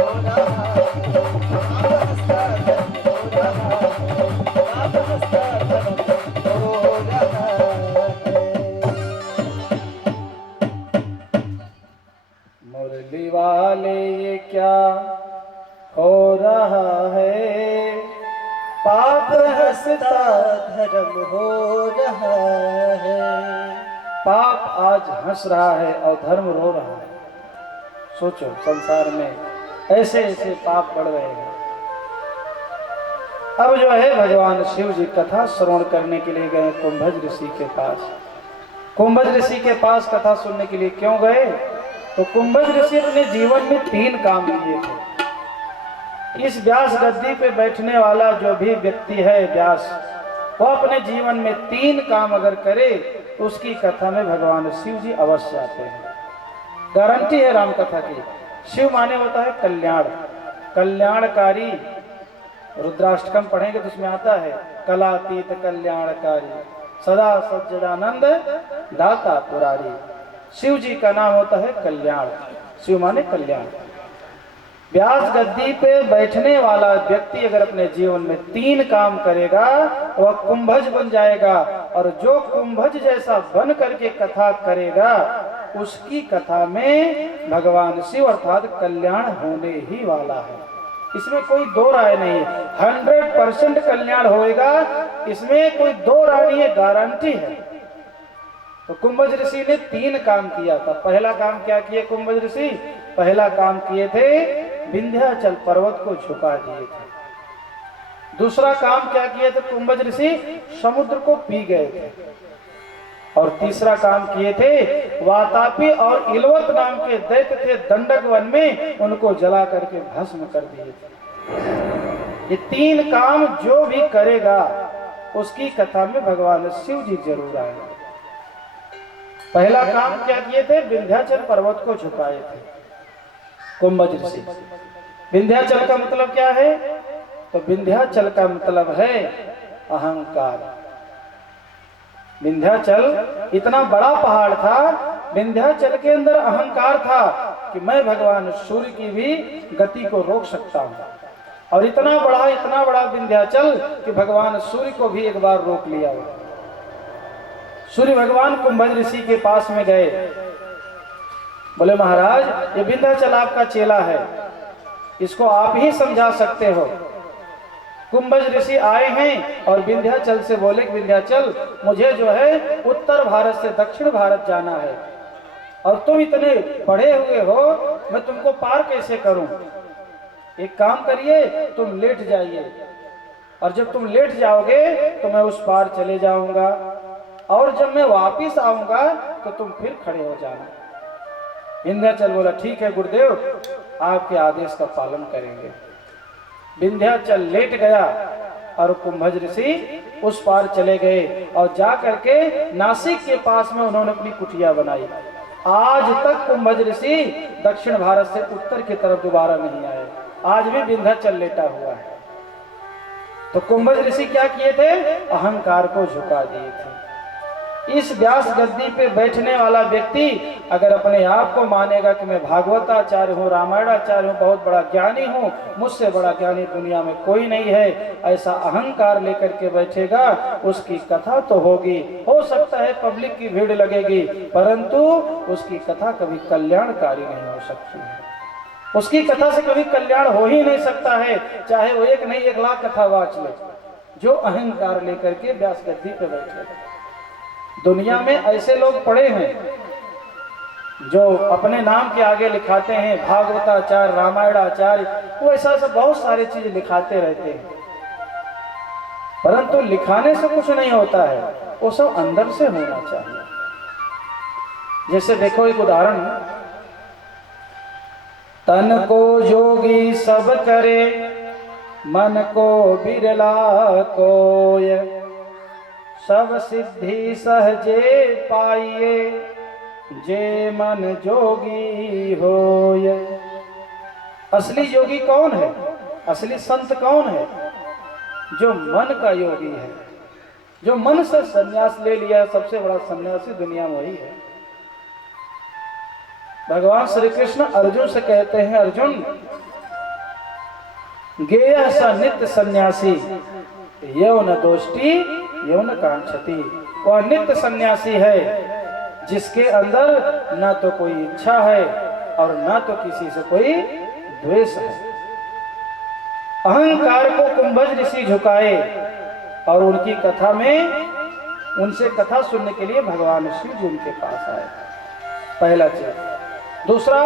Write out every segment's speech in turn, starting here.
मुरली वाले ये क्या हो रहा है, पाप हंसता धर्म हो रहा है। पाप आज हंस रहा है और धर्म रो रहा है। सोचो संसार में ऐसे ऐसे पाप बढ़ रहे हैं। अब जो है भगवान शिव जी कथा श्रवण करने के लिए गए कुंभज ऋषि के पास। कुंभज ऋषि के पास कथा सुनने के लिए क्यों गए? तो कुंभज ऋषि अपने जीवन में 3 काम किए थे। इस व्यास गद्दी पे बैठने वाला जो भी व्यक्ति है व्यास, वो अपने जीवन में 3 काम अगर करे तो उसकी कथा में भगवान शिव जी अवश्य आते हैं। गारंटी है राम कथा की। शिव माने होता है कल्याण, कल्याणकारी। रुद्राष्टकम पढ़ेंगे तो उसमें आता है कलातीत कल्याणकारी, सदा सज्जनानंद दाता पुरारी। शिव जी का नाम होता है कल्याण। शिव माने कल्याण। व्यास गद्दी पे बैठने वाला व्यक्ति अगर अपने जीवन में 3 काम करेगा वह कुंभज बन जाएगा, और जो कुंभज जैसा बन करके कथा करेगा उसकी कथा में भगवान शिव अर्थात कल्याण होने ही वाला है। इसमें कोई 2 राय नहीं है। 100% कल्याण होएगा, इसमें कोई 2 राय नहीं है, गारंटी है। तो कुंभज ऋषि ने 3 काम किया था। पहला काम क्या किए कुंभज ऋषि? पहला काम किए थे विंध्याचल पर्वत को झुका दिए थे। दूसरा काम क्या किए थे कुंभज ऋषि? समुद्र को पी गए थे। और तीसरा काम किए थे वातापी और इलवत नाम के दैत्य थे दंडक वन में, उनको जला करके भस्म कर दिए थे। ये 3 काम जो भी करेगा उसकी कथा में भगवान शिव जी जरूर आएंगे। पहला काम क्या किए थे? विंध्याचल पर्वत को झुकाए थे कुंभज ऋषि। विंध्याचल का मतलब क्या है? तो विंध्याचल का मतलब है अहंकार। विंध्याचल इतना बड़ा पहाड़ था, विंध्याचल के अंदर अहंकार था कि मैं भगवान सूर्य की भी गति को रोक सकता हूँ। और इतना बड़ा विंध्याचल कि भगवान सूर्य को भी एक बार रोक लिया। सूर्य भगवान कुंभज ऋषि के पास में गए, बोले महाराज ये विंध्याचल आपका चेला है, इसको आप ही समझा सकते हो। कुंभज ऋषि आए हैं और विंध्याचल से बोले विंध्याचल मुझे जो है उत्तर भारत से दक्षिण भारत जाना है, और तुम इतने पढ़े हुए हो, मैं तुमको पार कैसे करूं? एक काम करिए, तुम लेट जाइए, और जब तुम लेट जाओगे तो मैं उस पार चले जाऊंगा, और जब मैं वापिस आऊंगा तो तुम फिर खड़े हो जाना। विंध्याचल बोला ठीक है गुरुदेव, आपके आदेश का पालन करेंगे। विंध्याचल लेट गया और कुंभज ऋषि उस पार चले गए, और जा करके नासिक के पास में उन्होंने अपनी कुटिया बनाई। आज तक कुंभज ऋषि दक्षिण भारत से उत्तर की तरफ दोबारा नहीं आए, आज भी विंध्याचल लेटा हुआ है। तो कुंभज ऋषि क्या किए थे? अहंकार को झुका दिए थे। इस व्यास गद्दी पे बैठने वाला व्यक्ति अगर अपने आप को मानेगा कि मैं भागवताचार्य हूँ, रामायणाचार्य हूँ, बहुत बड़ा ज्ञानी हूँ, मुझसे बड़ा ज्ञानी दुनिया में कोई नहीं है, ऐसा अहंकार लेकर के बैठेगा, उसकी कथा तो होगी, हो सकता है पब्लिक की भीड़ लगेगी, परंतु उसकी कथा कभी कल्याणकारी नहीं हो सकती है। उसकी कथा से कभी कल्याण हो ही नहीं सकता है, चाहे वो 1 नहीं 1 लाख कथा वाच ले। जो अहंकार लेकर के व्यास गद्दी पे बैठे, दुनिया में ऐसे लोग पड़े हैं जो अपने नाम के आगे लिखाते हैं भागवताचार्य, रामायणाचार्य, वो ऐसा बहुत सारी चीज लिखाते रहते हैं, परंतु लिखाने से कुछ नहीं होता है, वो सब अंदर से होना चाहिए। जैसे देखो एक उदाहरण, तन को जोगी सब करे, मन को बिरला कोय, सब सिद्धि सहजे पाइए, जे मन जोगी होय। असली योगी कौन है? असली संत कौन है? जो मन का योगी है, जो मन से संन्यास ले लिया। सबसे बड़ा सन्यासी दुनिया में वही है। भगवान श्री कृष्ण अर्जुन से कहते हैं, अर्जुन गेय स नित्य सन्यासी यौन दोष्टि यौन कांक्षति। वह नित्य सन्यासी है जिसके अंदर न तो कोई इच्छा है और न तो किसी से कोई द्वेष है। अहंकार को कुंभज ऋषि झुकाए और उनकी कथा में उनसे कथा सुनने के लिए भगवान शिव जी उनके पास आए। पहला चीज। दूसरा,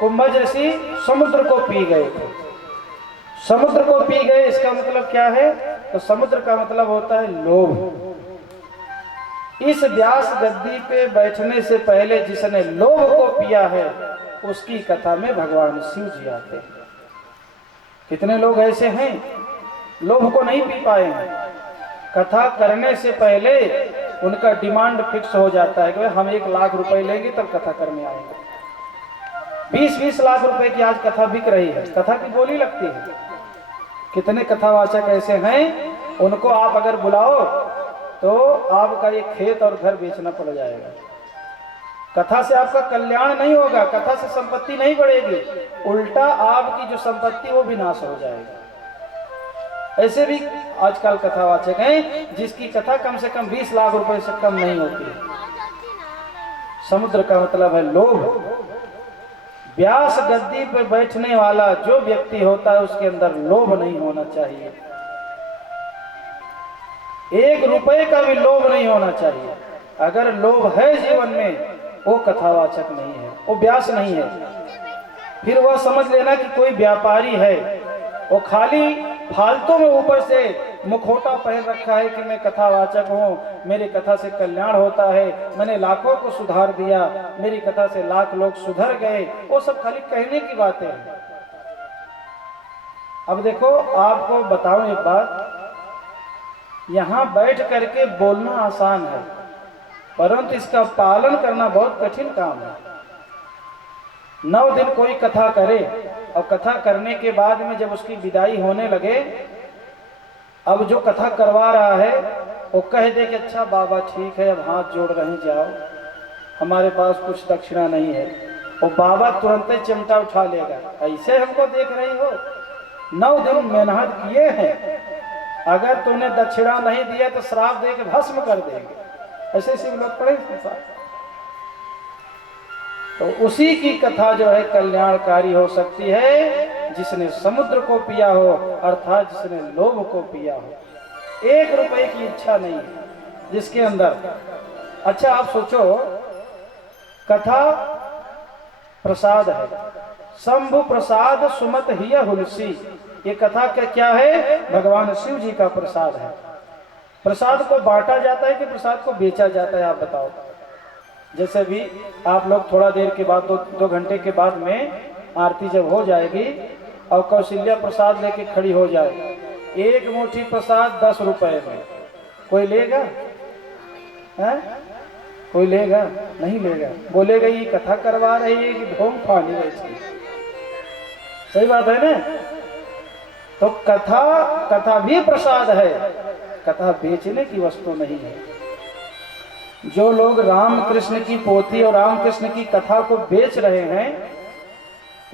कुंभज ऋषि समुद्र को पी गए थे। समुद्र को पी गए इसका मतलब क्या है? तो समुद्र का मतलब होता है लोभ। इस व्यास गद्दी पे बैठने से पहले जिसने लोभ को पिया है उसकी कथा में भगवान शिव जी आते हैं। कितने लोग ऐसे हैं लोभ को नहीं पी पाए हैं। कथा करने से पहले उनका डिमांड फिक्स हो जाता है कि हम 1 लाख रुपए लेंगे तब कथा करने आएंगे। 20-20 लाख रुपए की आज कथा बिक रही है, कथा की बोली लगती है। कितने कथावाचक ऐसे हैं उनको आप अगर बुलाओ तो आपका ये खेत और घर बेचना पड़ जाएगा। कथा से आपका कल्याण नहीं होगा, कथा से संपत्ति नहीं बढ़ेगी, उल्टा आपकी जो संपत्ति वो विनाश हो जाएगी। ऐसे भी आजकल कथावाचक हैं जिसकी कथा कम से कम 20 लाख रुपए से कम नहीं होती है। समुद्र का मतलब है लोभ। व्यास गद्दी पर बैठने वाला जो व्यक्ति होता है उसके अंदर लोभ नहीं होना चाहिए। 1 रुपए का भी लोभ नहीं होना चाहिए। अगर लोभ है जीवन में वो कथावाचक नहीं है, वो व्यास नहीं है। फिर वह समझ लेना कि कोई व्यापारी है, वो खाली फालतू में ऊपर से मुखौटा पहन रखा है कि मैं कथावाचक हूँ, मेरी कथा से कल्याण होता है, मैंने लाखों को सुधार दिया, मेरी कथा से लाख लोग सुधर गए। वो सब खाली कहने की बातें हैं। अब देखो आपको बताऊं एक बात, यहाँ बैठ करके बोलना आसान है परंतु इसका पालन करना बहुत कठिन काम है। 9 दिन कोई कथा करे और कथा करने के बाद में जब उसकी विदाई होने लगे, अब जो कथा करवा रहा है वो कह दे कि अच्छा बाबा ठीक है, अब हाथ जोड़ रहे जाओ, हमारे पास कुछ दक्षिणा नहीं है, वो बाबा तुरंत ही चिमटा उठा लेगा। ऐसे हमको देख रही हो, 9 दिन मेहनत किए हैं, अगर तूने दक्षिणा नहीं दिया तो श्राप दे के भस्म कर देंगे। ऐसे ऐसे लोग पड़े संसार। तो उसी की कथा जो है कल्याणकारी हो सकती है जिसने समुद्र को पिया हो, अर्थात जिसने लोभ को पिया हो। 1 रुपए की इच्छा नहीं है जिसके अंदर। अच्छा आप सोचो, कथा प्रसाद है, शंभु प्रसाद सुमत हिय हुलसी। ये कथा का क्या है? भगवान शिव जी का प्रसाद है। प्रसाद को बांटा जाता है कि प्रसाद को बेचा जाता है? आप बताओ। जैसे भी आप लोग थोड़ा देर के बाद 2 घंटे के बाद में आरती जब हो जाएगी और कौशल्या प्रसाद लेके खड़ी हो जाए, 1 मुट्ठी प्रसाद 10 रुपए में, कोई लेगा? है? कोई लेगा? नहीं लेगा। बोलेगा ये कथा करवा रही है कि ढोंग फानी वैसी। सही बात है ना? तो कथा भी प्रसाद है, कथा बेचने की वस्तु नहीं है। जो लोग रामकृष्ण की पोथी और रामकृष्ण की कथा को बेच रहे हैं,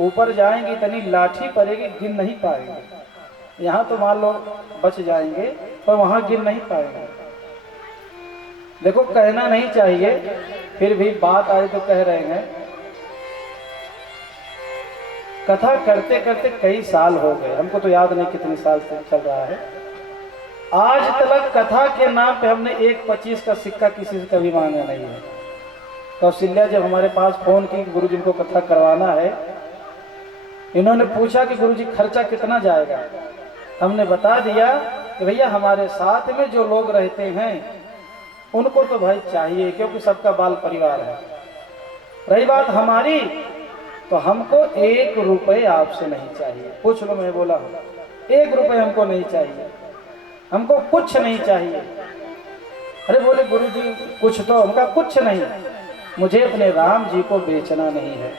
ऊपर जाएंगे इतनी लाठी पड़ेगी गिन नहीं पाएंगे। यहाँ तो मान लो बच जाएंगे पर वहां गिन नहीं पाएंगे। देखो कहना नहीं चाहिए फिर भी बात आए तो कह रहे हैं। कथा करते करते कई साल हो गए, हमको तो याद नहीं कितने साल से चल रहा है। आज तक कथा के नाम पे हमने 1.25 का सिक्का किसी से कभी मांगा नहीं है। कौशल्या जब हमारे पास फोन की गुरुजी को कथा करवाना है, इन्होंने पूछा कि गुरुजी खर्चा कितना जाएगा। हमने बता दिया कि भैया हमारे साथ में जो लोग रहते हैं उनको तो भाई चाहिए क्योंकि सबका बाल परिवार है। रही बात हमारी, तो हमको 1 रुपए आपसे नहीं चाहिए। पूछ लो, मैं बोला 1 रुपए हमको नहीं चाहिए, हमको कुछ नहीं चाहिए। अरे बोले गुरुजी कुछ तो, हमका कुछ नहीं, मुझे अपने राम जी को बेचना नहीं है।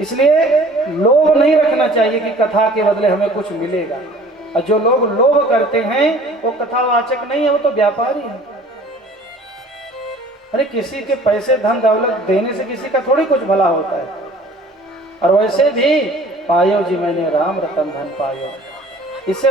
इसलिए लोभ नहीं रखना चाहिए कि कथा के बदले हमें कुछ मिलेगा। और जो लोग लोभ करते हैं वो कथावाचक नहीं है, वो तो व्यापारी है। अरे किसी के पैसे धन दौलत देने से किसी का थोड़ी कुछ भला होता है। और वैसे भी पायो जी मैंने राम रतन धन पायो। इससे